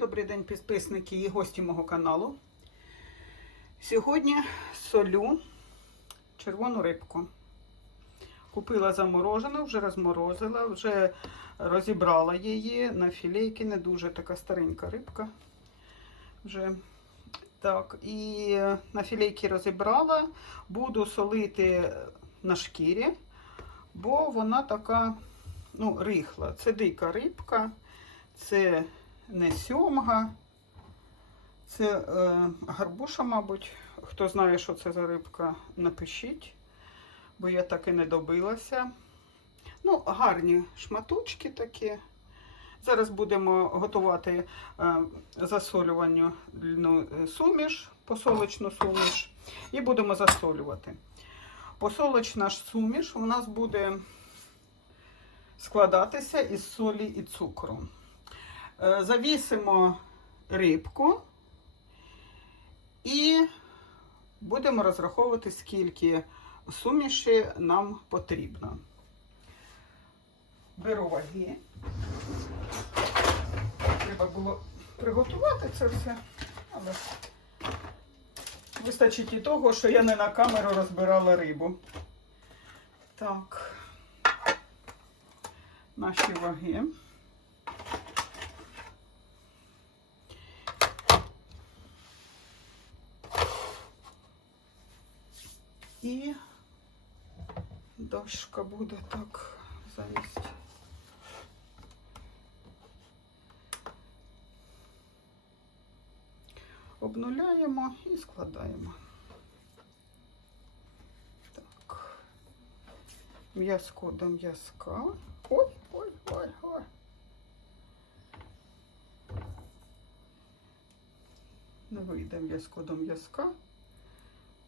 Добрий день, підписники і гості мого каналу. Сьогодні солю червону рибку. Купила заморожену, вже розморозила, вже розібрала її на філейки, не дуже така старенька рибка. Вже так, і на філейки розібрала, буду солити на шкірі, бо вона така ну, рихла. Це дика рибка, це не сьомга, це е, гарбуша, мабуть. Хто знає, що це за рибка, напишіть, бо я так і не добилася. Ну, гарні шматочки такі. Зараз будемо готувати е, засолюванню суміш, посолочну суміш, і будемо засолювати. Посолочна суміш у нас буде складатися із солі і цукру. Е, Завісимо рибку і будемо розраховувати, скільки суміші нам потрібно. Беру ваги. Треба було приготувати це все, але вистачить і того, що я не на камеру розбирала рибу. Так, наші ваги. І дошка буде так замість. Обнуляємо і складаємо. Так. М'язко до м'язка. Ой, ой, ой, ой. Не вийде м'язко до м'язка.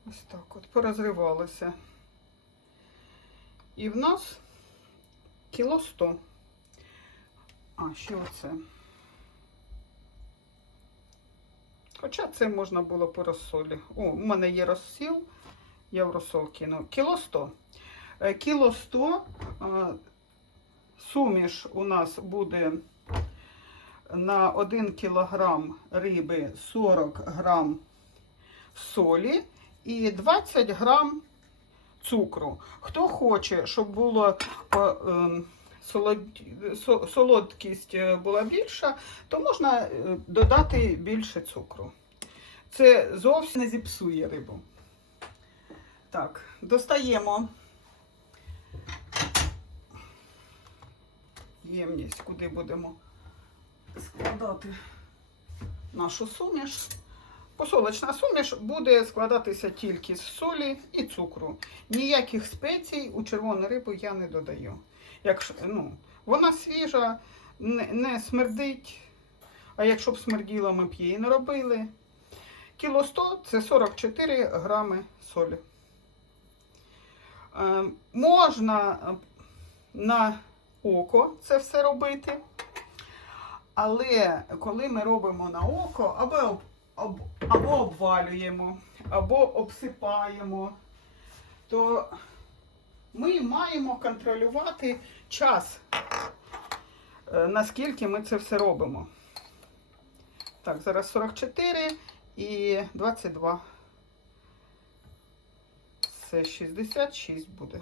Ось так от порозривалося. І в нас кіло сто. А, ще оце. Хоча це можна було по розсолі. О, у мене є розсіл, я в розсол кину. Кіло 100. Е, Кіло 100 е, суміш у нас буде на 1 кілограм риби 40 грам солі і 20 грам цукру. Хто хоче, щоб було е, ем, солод- со- солодкість е, була більша, то можна е, додати більше цукру. Це зовсім не зіпсує рибу. Так, достаємо ємність, куди будемо складати нашу суміш. Посолочна суміш буде складатися тільки з солі і цукру. Ніяких спецій у червону рибу я не додаю. Якщо, ну, вона свіжа, не, не смердить. А якщо б смерділа, ми б її не робили. Кіло 100 це 44 грами солі. Е, можна на око це все робити. Але коли ми робимо на око, або, або обвалюємо, або обсипаємо, то ми маємо контролювати час, е, наскільки ми це все робимо. Так, зараз 44 і 22. Це 66 буде.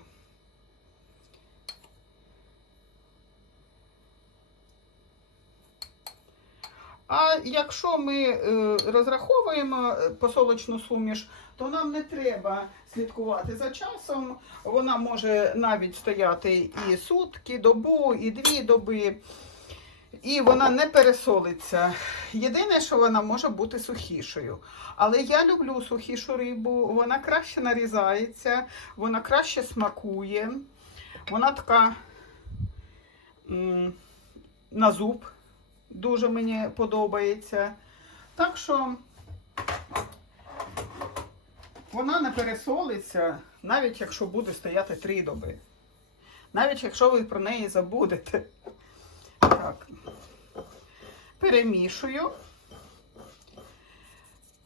А якщо ми е, розраховуємо е, посолочну суміш, то нам не треба слідкувати за часом. Вона може навіть стояти і сутки, добу, і дві доби. І вона не пересолиться. Єдине, що вона може бути сухішою. Але я люблю сухішу рибу, вона краще нарізається, вона краще смакує. Вона така м, на зуб дуже мені подобається. Так що вона не пересолиться, навіть якщо буде стояти три доби. Навіть якщо ви про неї забудете. Так. Перемішую.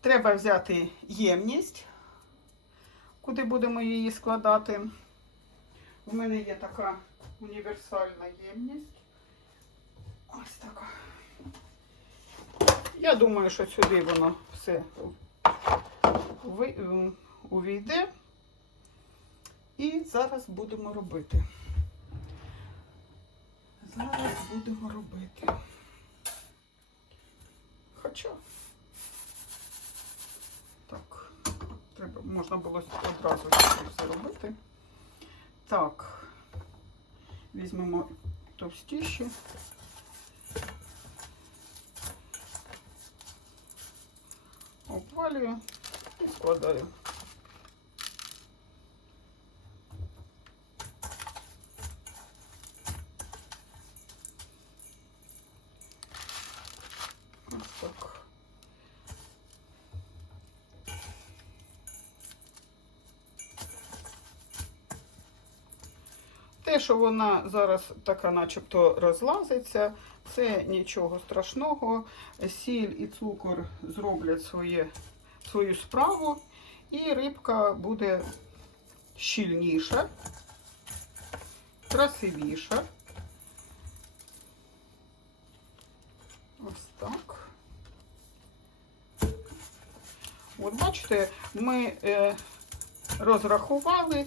Треба взяти ємність, куди будемо її складати. У мене є така універсальна ємність. Ось така. Я думаю, що сюди воно все увійде. І зараз будемо робити. Зараз будемо робити. Хоча. Так, треба, можна було одразу все робити. Так, візьмемо товстіші. Обвалюю і складаю. Ось так. Те, що вона зараз така начебто розлазиться, це нічого страшного. Сіль і цукор зроблять своє, свою справу, і рибка буде щільніша, красивіша. Ось так. От бачите, ми е, розрахували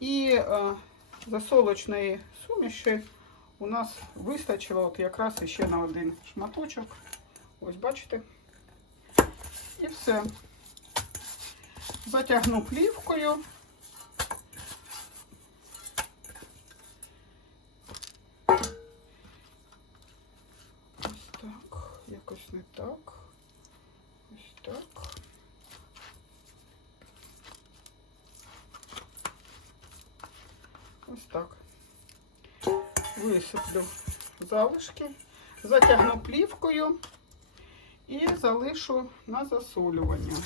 і е, засолочної суміші у нас вистачило от якраз ще на один шматочок. Ось бачите. І все. Затягну плівкою. Ось так, якось не так. Ось так. Ось так. Висиплю залишки, затягну плівкою і залишу на засолювання.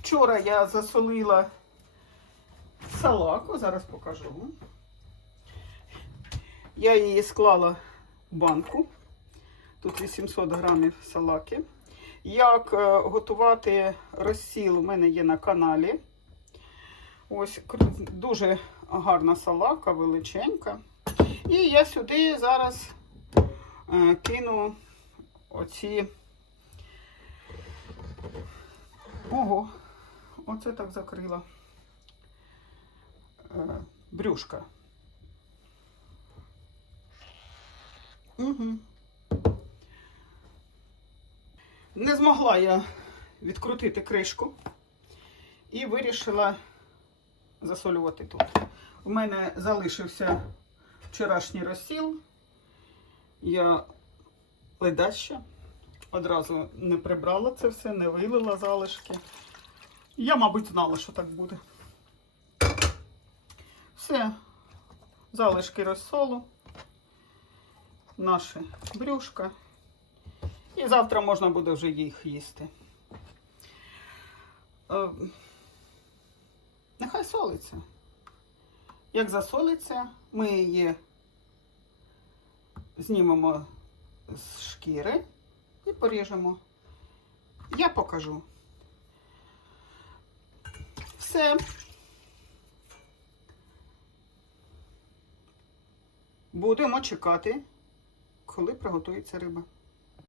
Вчора я засолила салаку, зараз покажу. Я її склала в банку. Тут 800 грамів салаки. Як е, готувати розсіл у мене є на каналі. Ось дуже гарна салака, величенька. І я сюди зараз е, кину оці. Ого, оце так закрила. Е, брюшка. Угу. Не змогла я відкрутити кришку і вирішила засолювати тут. У мене залишився вчорашній розсіл. Я ледаща. Одразу не прибрала це все, не вилила залишки. Я, мабуть, знала, що так буде. Все, залишки розсолу, наші брюшка. І завтра можна буде вже їх їсти. Е, Нехай солиться. Як засолиться, ми її знімемо з шкіри і поріжемо. Я покажу. Все. Будемо чекати, коли приготується риба.